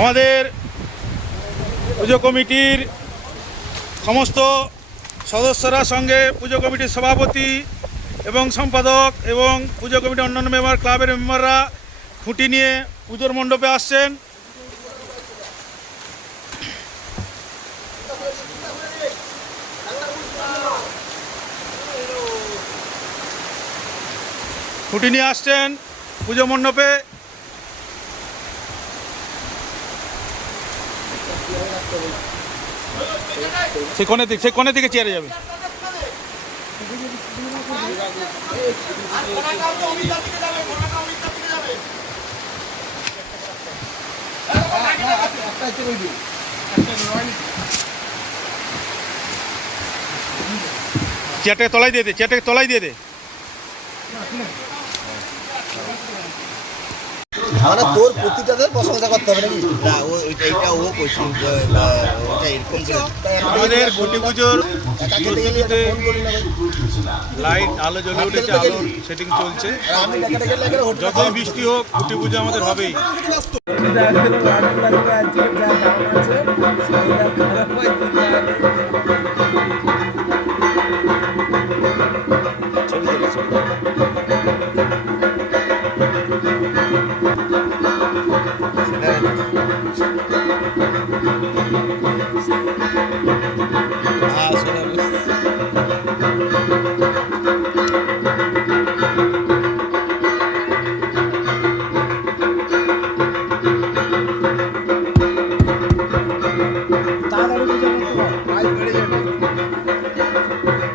আমাদের পুজো কমিটির সমস্ত সদস্যরা সঙ্গে পুজো কমিটির সভাপতি এবং সম্পাদক এবং পুজো কমিটির অন্যান্য মেম্বার, ক্লাবের মেম্বাররা খুঁটি নিয়ে পুজোর মণ্ডপে আসছেন। খুঁটি নিয়ে আসছেন পুজো মণ্ডপে। সে কোণের দিকে সে কোণের দিকে চেয়ারে যাবে। চেয়ারটাকে তলায় দিয়ে দে, চেয়ারটাকে তলায় দিয়ে দে। মানে তোর প্রতিটাদের প্রশংসা করতে হবে নাকি? না ও ওইটা এটা ও করছে ওইটা এরকম আমাদের ঘটি পুজোর একা খেতে গেলে একটা ফোন করি না ভাই লাইট আলো জ্বলে উঠেছে আলো সেটিং চলছে। যতই বৃষ্টি হোক ঘটি পুজো আমাদের হবেই। ছবি ছবি। Severek. Aa sonra bu.